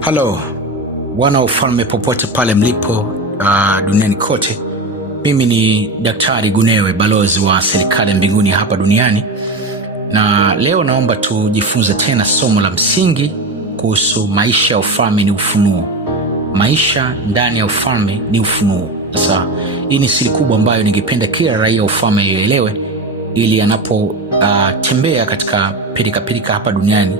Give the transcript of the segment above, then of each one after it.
Halo, wana wa ufalme popote pale mlipo duniani kote. Mimi ni Daktari Gunewe, balozi wa serikali ya mbinguni hapa duniani. Na leo naomba tujifunze tena somo la msingi kuhusu maisha ya ufalme ni ufunuo. Maisha ndani ya ufalme ni ufunuo. Sasa hii ni siri kubwa ambayo ningependa kila raia wa ufalme ielewe, ili anapotembea katika pirika hapa duniani,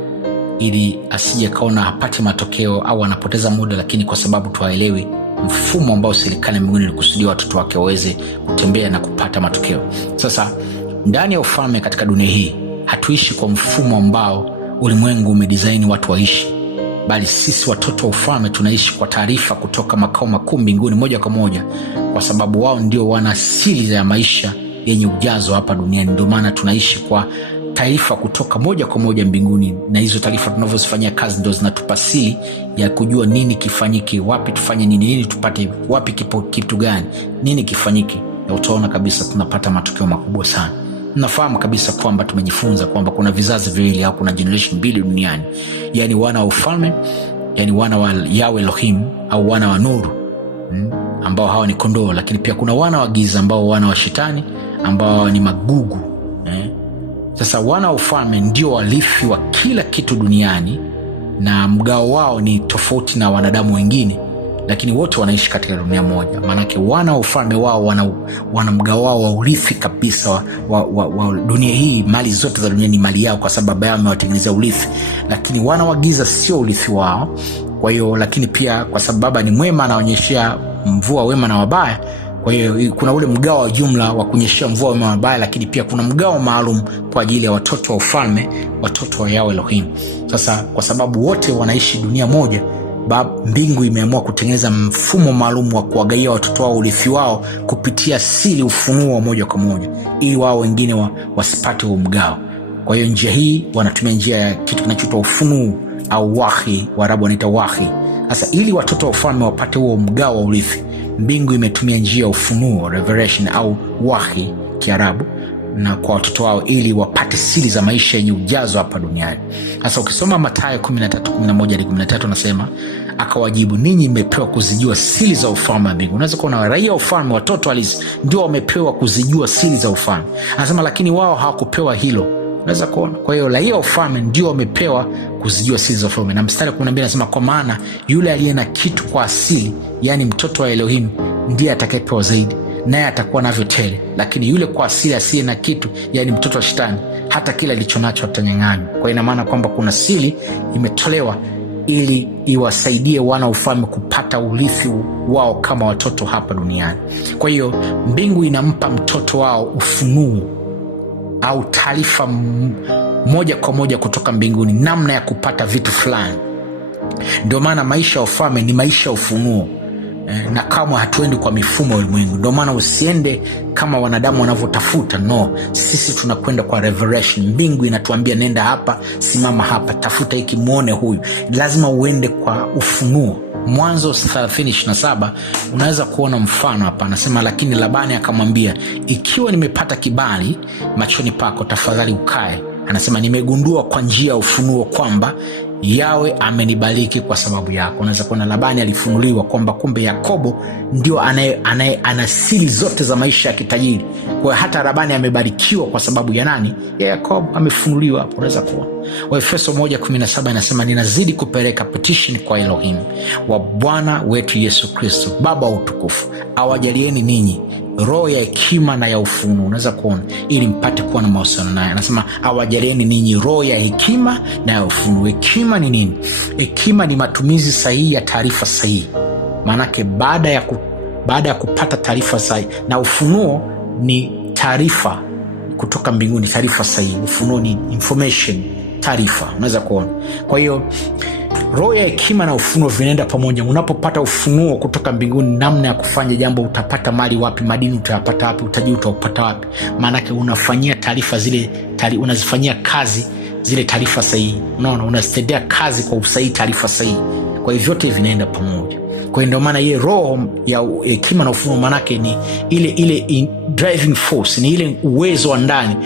ili asije kaona hapati matokeo au anapoteza muda, lakini kwa sababu tuwaelewi mfumo ambao serikali ya mbinguni ilikusudia watoto wake waweze kutembea na kupata matokeo. Sasa ndani ya ufalme katika dunia hii hatuishi kwa mfumo ambao ulimwengu umedesign watu waishi, bali sisi watoto wa ufalme tunaishi kwa taarifa kutoka makao makuu mbinguni moja kwa moja, kwa sababu wao ndio wana siri ya maisha yenye ujazo hapa duniani. Ndio maana tunaishi kwa taarifa kutoka moja kwa moja mbinguni, na hizo taarifa tunavyozifanyia kazi ndio zinatupa siri ya kujua nini kifanyike, wapi tufanye nini tupate, wapi kitu gani, nini kifanyike. Na utaona kabisa tunapata matokeo makubwa sana. Nafahamu kabisa kwamba tumejifunza kwamba kuna vizazi viwili au kuna generation mbili duniani, yani wana wa ufalme, yani wana wa Yahweh Elohim au wana wa nuru, ambao hawa ni kondoo, lakini pia kuna wana wa giza ambao wana wa shetani ambao ni magugu. Sasa wana wa ufalme ndio warithi wa kila kitu duniani, na mgao wao ni tofauti na wanadamu wengine, lakini wote wanaishi katika dunia moja. Maanake wana wa ufalme wao wana mgao wao wa urithi kabisa wa dunia hii. Mali zote za dunia ni mali yao, kwa sababu baba yao amewatengenezea urithi. Lakini wana wa giza sio urithi wao. Kwa hiyo, lakini pia kwa sababu baba ni mwema, anaonyeshea mvua wema na wabaya. Kwa hiyo kuna ule mgao wa jumla wa kunyeshea mvua wema na wabaya, lakini pia kuna mgao maalum kwa ajili ya watoto wa ufalme, watoto wa Yahweh Elohim. Sasa kwa sababu wote wanaishi dunia moja, mbingu imeamua kutengeneza mfumo maalum wa kuwagaia watoto wao urithi wao kupitia siri, ufunuo wa moja kwa moja, ili wao wengine wasipate huo mgao. Kwa hiyo njia hii wanatumia njia ya kitu kinachoitwa ufunuo au wahi, Waarabu wanaita wahi. Sasa ili watoto wa ufalme wapate huo mgao wa urithi, mbingu imetumia njia ya ufunuo, revelation au wahi Kiarabu, na kwa watoto wao ili wapate siri za maisha yenye ujazo hapa duniani. Sasa ukisoma Mathayo 13:11-13 nasema, akawajibu, ninyi mmepewa kuzijua siri za ufalme wa mbingu. Unaweza kuona raia wa ufalme, watoto halisi ndio wamepewa kuzijua siri za ufalme. Anasema lakini wao hawakupewa hilo. Unaweza kuona. Kwa hiyo raia wa ufalme ndio wamepewa kuzijua siri za ufalme. Na mstari 12 anasema, kwa maana yule aliye na kitu kwa asili, yani mtoto wa Elohim, ndiye atakayepewa zaidi, naye atakuwa navyo tele. Lakini yule kwa asili asiye na kitu, yani mtoto wa shetani, hata kila alicho nacho atanyang'anywa. Kwa ina maana kwamba kuna siri imetolewa ili iwasaidie wana ufalme kupata urithi wao kama watoto hapa duniani. Kwa hiyo mbingu inampa mtoto wao ufunuo au taarifa moja kwa moja kutoka mbinguni, namna ya kupata vitu fulani. Ndio maana maisha ya ufalme ni maisha ya ufunuo, na kama hatuendi kwa mifumo ya ulimwengu. Ndio maana usiende kama wanadamu wanavyotafuta. No, sisi tunakwenda kwa revelation. Mbingu inatuambia nenda hapa, simama hapa, tafuta hiki, muone huyu. Lazima uende kwa ufunuo. Mwanzo 30:27 unaweza kuona mfano hapa. Anasema, lakini Labani akamwambia, ikiwa nimepata kibali machoni pako, tafadhali ukae. Anasema, nimegundua kwa njia ya ufunuo kwamba Yawe amenibariki kwa sababu yako. Unaweza kuona Labani alifunuliwa kwamba kumbe Yakobo ndio ana siri zote za maisha ya kitajiri. Kwa hata Labani amebarikiwa kwa sababu ya nani? Ya Yakobo, amefunuliwa hapo. Unaweza kuona Waefeso 1:17 inasema, ninazidi kupeleka petition kwa Elohim wa Bwana wetu Yesu Kristo, Baba wa utukufu, awajalieni ninyi roho ya hekima na ya ufunuo. Unaweza kuona, ili mpate kuwa na mahusiano naye. Anasema awajalieni ninyi roho ya hekima na ya ufunuo. Hekima ni nini? Hekima ni matumizi sahihi ya taarifa sahihi. Maanake baada ya kupata taarifa sahihi, na ufunuo ni taarifa kutoka mbinguni, taarifa sahihi. Ufunuo ni information, taarifa. Unaweza kuona. Kwa hiyo roho ya hekima na ufunuo vinaenda pamoja. Unapopata ufunuo kutoka mbinguni, namna ya kufanya jambo, utapata mali wapi, madini utayapata wapi, utajiri utaupata wapi. Maanake unafanyia taarifa zile, unazifanyia kazi zile taarifa sahihi. Unaona, unazitendea kazi kwa usahihi taarifa sahihi. Kwa hiyo vyote vinaenda pamoja. Kwa hiyo ndio maana ile roho ya hekima na ufunuo, maanake ni ile driving force, ni ile uwezo wa ndani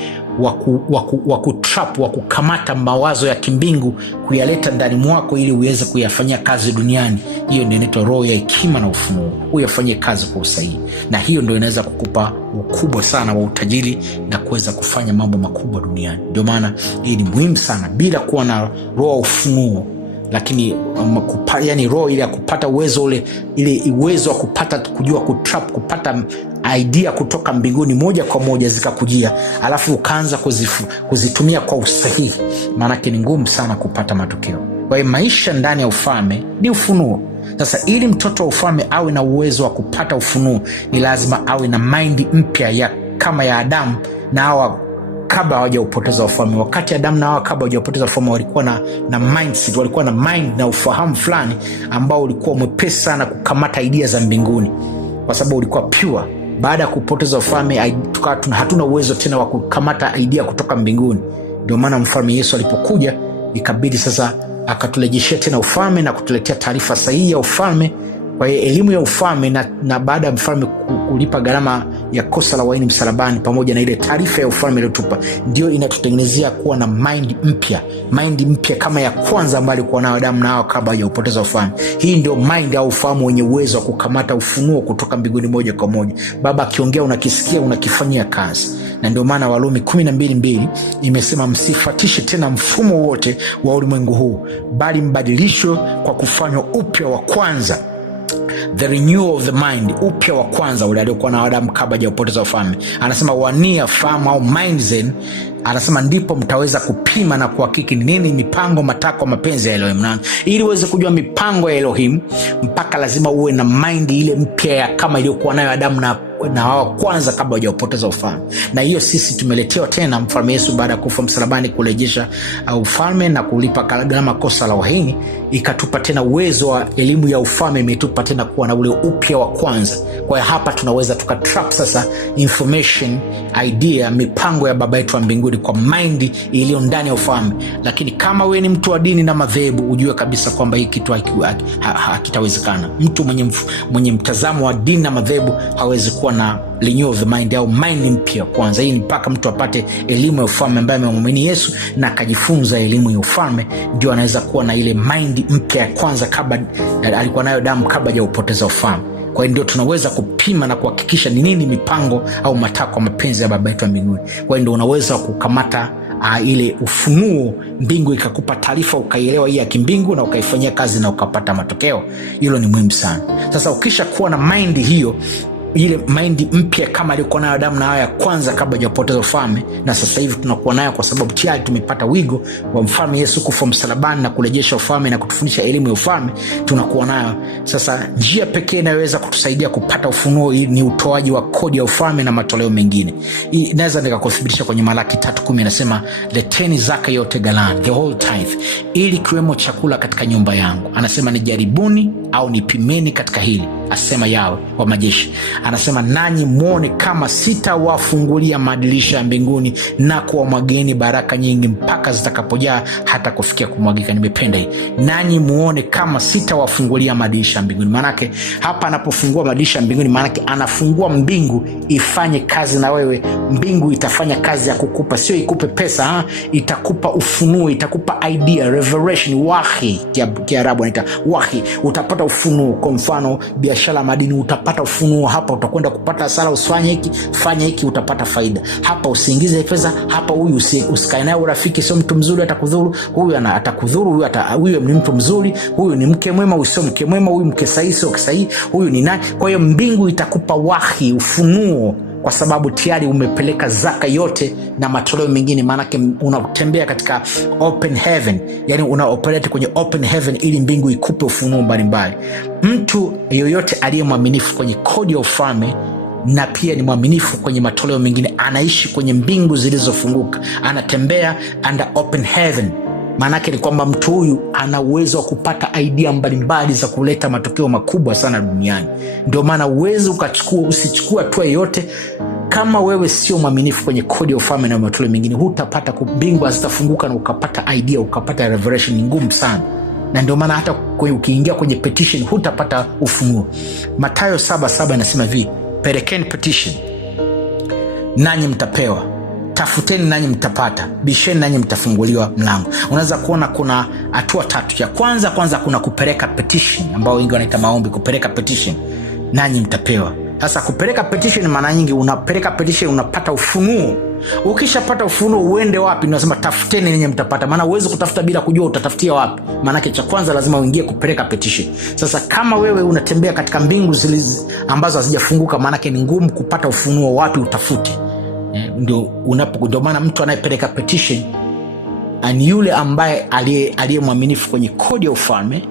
wa kutrap, wa kukamata mawazo ya kimbingu, kuyaleta ndani mwako ili uweze kuyafanyia kazi duniani. Hiyo ndio inaitwa roho ya hekima na ufunuo, uyafanyie kazi kwa usahihi, na hiyo ndio inaweza kukupa ukubwa sana wa utajiri na kuweza kufanya mambo makubwa duniani. Ndio maana hii ni muhimu sana. Bila kuwa na roho ya ufunuo, lakini yani roho ile ya kupata uwezo ule, ile uwezo wa kupata, kujua kutrap, kupata idea kutoka mbinguni moja kwa moja zikakujia, alafu ukaanza kuzitumia kwa usahihi, maanake ni ngumu sana kupata matokeo. Kwa hiyo maisha ndani ya ufalme ni ufunuo. Sasa ili mtoto wa ufalme awe na uwezo wa kupata ufunuo, ni lazima awe na mind mpya kama ya Adamu na Hawa kabla hawajaupoteza ufalme. Wakati Adamu na Hawa kabla hawajaupoteza ufalme, walikuwa na mindset, walikuwa na mind na ufahamu fulani ambao ulikuwa mwepesi sana kukamata idea za mbinguni, kwa sababu ulikuwa pure. Baada ya kupoteza ufalme, hatuna uwezo tena wa kukamata idea kutoka mbinguni. Ndio maana mfalme Yesu alipokuja, ikabidi sasa akatulejeshia tena ufalme na kutuletea taarifa sahihi ya ufalme. Kwa hiyo elimu ya ufalme na baada ya mfalme kulipa gharama ya kosa la waini msalabani, pamoja na ile taarifa ya ufalme iliyotupa, ndio inatutengenezea kuwa na mind mpya kama ya kwanza ambayo alikuwa nayo Adamu na Hawa kabla ya kupoteza ufalme. Hii ndio mind au ufahamu wenye uwezo wa kukamata ufunuo kutoka mbinguni moja kwa moja. Baba akiongea unakisikia, unakifanyia kazi. Na ndio maana Warumi 12:2 imesema, msifuatishe tena mfumo wote wa ulimwengu huu, bali mbadilishwe kwa kufanywa upya wa kwanza, the renewal of the mind, upya wa kwanza ule aliokuwa na Adamu kabla ya kupoteza ufalme. Anasema wania fahamu au mind zen, anasema ndipo mtaweza kupima na kuhakiki ni nini mipango, matakwa, mapenzi ya Elohim. Ili uweze kujua mipango ya Elohim, mpaka lazima uwe na mind ile mpya kama iliyokuwa nayo Adamu na Hawa kwanza kabla hawajapoteza ufalme. Na hiyo sisi tumeletewa tena mfalme Yesu baada ya kufa msalabani, kurejesha ufalme na kulipa gharama kosa la uhaini, ikatupa tena uwezo wa elimu ya ufalme, imetupa tena kuwa na ule upya wa kwanza. Kwa hiyo hapa tunaweza tukatrap sasa information, idea, mipango ya baba yetu wa mbinguni kwa mind iliyo ndani ya ufalme. Lakini kama wewe ni mtu wa dini na madhehebu, ujue kabisa kwamba hii kitu hakitawezekana. Mtu mwenye mtazamo wa dini na madhehebu hawezi kuwa na renewal of the mind au mind mpya kwanza. Hii ni mpaka mtu apate elimu ya ufalme, ambaye amemwamini Yesu na akajifunza elimu ya ufalme, ndio anaweza kuwa na ile mind mpya ya kwanza kabla alikuwa nayo Adamu kabla ya kupoteza ufalme. Kwa hiyo ndio tunaweza kupima na kuhakikisha ni nini mipango au matakwa, mapenzi ya baba yetu wa mbinguni. Kwa hiyo ndio unaweza kukamata ile ufunuo, mbingu ikakupa taarifa, ukaielewa hii ya kimbingu na ukaifanyia kazi na ukapata matokeo. Hilo ni muhimu sana. Sasa ukisha kuwa na mind hiyo, ile mind mpya kama alikuwa nayo Adamu na Hawa ya kwanza kabla ya kupoteza ufalme, na sasa hivi tunakuwa nayo kwa sababu tayari tumepata wigo wa mfalme Yesu kufa msalabani na kurejesha ufalme na kutufundisha elimu ya ufalme, tunakuwa nayo. Sasa njia pekee inayoweza kutusaidia kupata ufunuo ni utoaji wa kodi ya ufalme na matoleo mengine. Naweza nikakuthibitisha kwenye Malaki 3:10 inasema, leteni zaka yote ghalani, the whole tithe, ili kiwemo chakula katika nyumba yangu. Anasema nijaribuni au nipimeni katika hili, asema Yahweh wa majeshi. Anasema nanyi muone kama sitawafungulia madirisha ya mbinguni na kuwamwageni baraka nyingi mpaka zitakapojaa hata kufikia kumwagika. Nimependa hii, nanyi muone kama sitawafungulia madirisha ya mbinguni. Maanake hapa anapofungua madirisha ya mbinguni, maanake anafungua mbingu ifanye kazi na wewe. Mbingu itafanya kazi ya kukupa, sio ikupe pesa, itakupa ufunuo, itakupa idea, revelation, wahi, Kiarabu anaita wahi. Utapata ufunuo. Kwa mfano biashara madini, utapata ufunuo. Hapa utakwenda kupata hasara, usifanye hiki, fanya hiki, utapata faida. Hapa usiingize pesa, hapa huyu usikae naye urafiki, sio mtu mzuri, atakudhuru. Huyu atakudhuru, huyu ni mtu mzuri, huyu ni mke mwema, huyu sio mke mwema, huyu mke sahihi, sio sahihi, huyu ni nani. Kwa hiyo mbingu itakupa wahi, ufunuo, kwa sababu tayari umepeleka zaka yote na matoleo mengine. Maanake unatembea katika open heaven, yani una operate kwenye open heaven ili mbingu ikupe ufunuo mbalimbali. Mtu yoyote aliye mwaminifu kwenye kodi ya ufalme na pia ni mwaminifu kwenye matoleo mengine, anaishi kwenye mbingu zilizofunguka, anatembea under open heaven. Maanake ni kwamba mtu huyu ana uwezo wa kupata idea mbalimbali za kuleta matokeo makubwa sana duniani. Ndio maana usichukue hatua yoyote kama wewe sio mwaminifu kwenye kodi ya ufalme na matoleo mengine. Hutapata, mbingu hazitafunguka na ukapata idea, ukapata revelation, ni ngumu sana. Na ndio maana hata ukiingia kwenye petition hutapata ufunuo. Mathayo 7:7 inasema hivi, pelekeni petition nanyi mtapewa, tafuteni nanyi mtapata, bisheni nanyi mtafunguliwa mlango. Unaweza kuona kuna hatua tatu. Ya kwanza kuna kupeleka petition, ambao wengi wanaita maombi. Kupeleka petition, nanyi mtapewa. Sasa kupeleka petition, maana nyingi unapeleka petition, unapata ufunuo. Ukishapata ufunuo, uende wapi? Unasema tafuteni nanyi mtapata. Maana uweze kutafuta bila kujua utatafutia wapi. Maana cha kwanza lazima uingie kupeleka petition. Sasa kama wewe unatembea katika mbingu ambazo hazijafunguka, maana ni ngumu kupata ufunuo wapi utafute. Ndio maana mtu anayepeleka petition ni yule ambaye aliye mwaminifu kwenye kodi ya ufalme,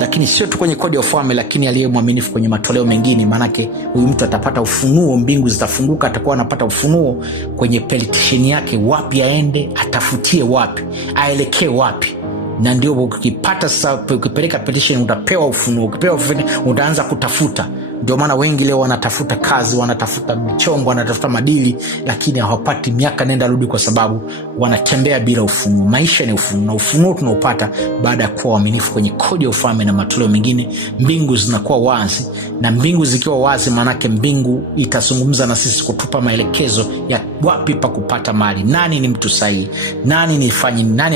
lakini sio tu kwenye kodi ya ufalme, lakini aliye mwaminifu kwenye matoleo mengine. Maanake huyu mtu atapata ufunuo, mbingu zitafunguka, atakuwa anapata ufunuo kwenye petition yake, wapi aende, atafutie wapi, aelekee wapi. Na ndio ukipata sasa, ukipeleka petition utapewa ufunuo. Ukipewa ufunuo utaanza kutafuta. Ndio maana wengi leo wanatafuta kazi, wanatafuta michongo, wanatafuta madili, lakini hawapati. Miaka nenda rudi, kwa sababu wanatembea bila ufunuo. Maisha ni ufunuo, na ufunuo tunaopata baada ya kuwa waaminifu kwenye kodi ya ufalme na matoleo mengine. Mbingu zinakuwa wazi, na mbingu zikiwa wazi, maanake mbingu itazungumza na sisi, kutupa maelekezo ya wapi pa kupata mali, nani ni mtu sahihi, nani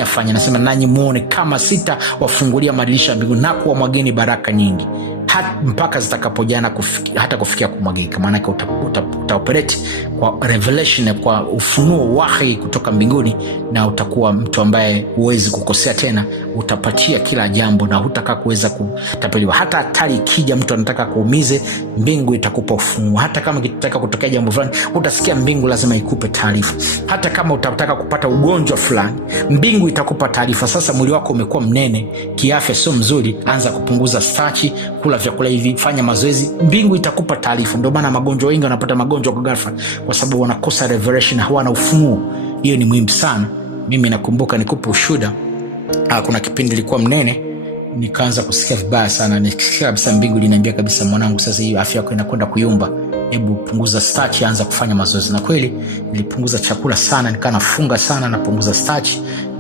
afanye. Nasema nanyi muone kama sitawafungulia madirisha ya mbingu na kuwamwageni baraka nyingi mpaka zitakapojana hata kufikia kumwagika. Maanake utaoperate kwa revelation, kwa ufunuo wahi kutoka mbinguni, na utakuwa mtu ambaye huwezi kukosea tena. Utapatia kila jambo na hutaka kuweza kutapeliwa. Hata hatari ikija, mtu anataka kuumize, mbingu itakupa ufunuo. Hata kama kitaka kutokea jambo fulani, utasikia mbingu lazima ikupe taarifa. Hata kama utataka kupata ugonjwa fulani, mbingu itakupa taarifa. Sasa mwili wako umekuwa mnene kiafya, sio mzuri, anza kupunguza starchi, kula vyakula hivi, fanya mazoezi, mbingu itakupa taarifa. Ndio maana magonjwa, wengi wanapata magonjwa kwa ghafla, kwa sababu wanakosa revelation, hawana ufunuo. Hiyo ni muhimu sana. Mimi nakumbuka, nikupe ushuhuda. Kuna kipindi nilikuwa mnene, nikaanza kusikia vibaya sana. Nikisikia kabisa mbingu liniambia kabisa, mwanangu, sasa hii afya yako inakwenda kuyumba, hebu punguza starch, anza kufanya mazoezi. Na kweli nilipunguza chakula sana, nikaa nafunga sana, napunguza starch,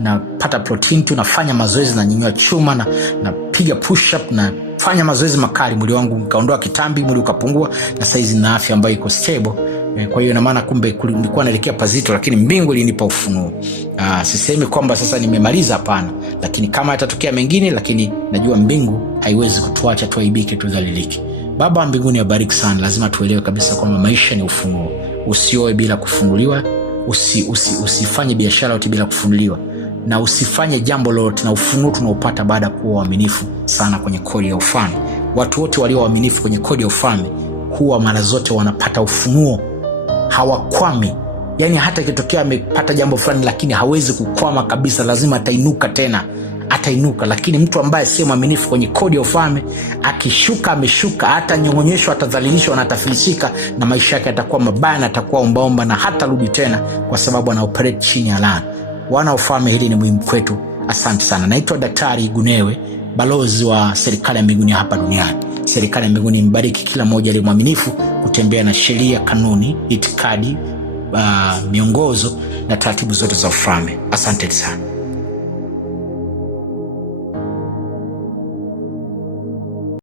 napata protein tu, nafanya mazoezi, na nyanyua chuma, na napiga push up, na fanya mazoezi makali. Mwili wangu nikaondoa kitambi, mwili ukapungua, na saizi na afya ambayo iko stable. Kwa hiyo ina maana kumbe nilikuwa naelekea pazito, lakini mbingu ilinipa ufunuo. Sisemi kwamba sasa nimemaliza, hapana, lakini kama yatatokea mengine, lakini najua mbingu haiwezi kutuacha tuaibike, tudhalilike. Baba mbinguni abariki sana. Lazima tuelewe kabisa kwamba maisha ni ufunuo. Usioe bila kufunuliwa, usifanye biashara yote bila kufunuliwa, na usifanye jambo lolote na ufunuo tunaopata baada ya kuwa waaminifu sana kwenye kodi ya ufalme. Watu wote walio waaminifu kwenye kodi ya ufalme huwa mara zote wanapata ufunuo, hawakwami. Yani hata ikitokea amepata jambo fulani, lakini hawezi kukwama kabisa, lazima atainuka tena, atainuka. Lakini mtu ambaye si mwaminifu kwenye kodi ya ufalme, akishuka ameshuka, hata nyongonyeshwa, atadhalilishwa na atafilisika, na maisha yake yatakuwa mabaya, na atakuwa ombaomba, na hata rudi tena, kwa sababu ana operate chini ya laana. Wana ufalme, hili ni muhimu kwetu. Asante sana. Naitwa Daktari Gunewe, balozi wa serikali ya mbinguni hapa duniani. Serikali ya mbinguni mbariki kila mmoja aliye mwaminifu kutembea na sheria, kanuni, itikadi, miongozo na taratibu zote za ufalme. Asante sana.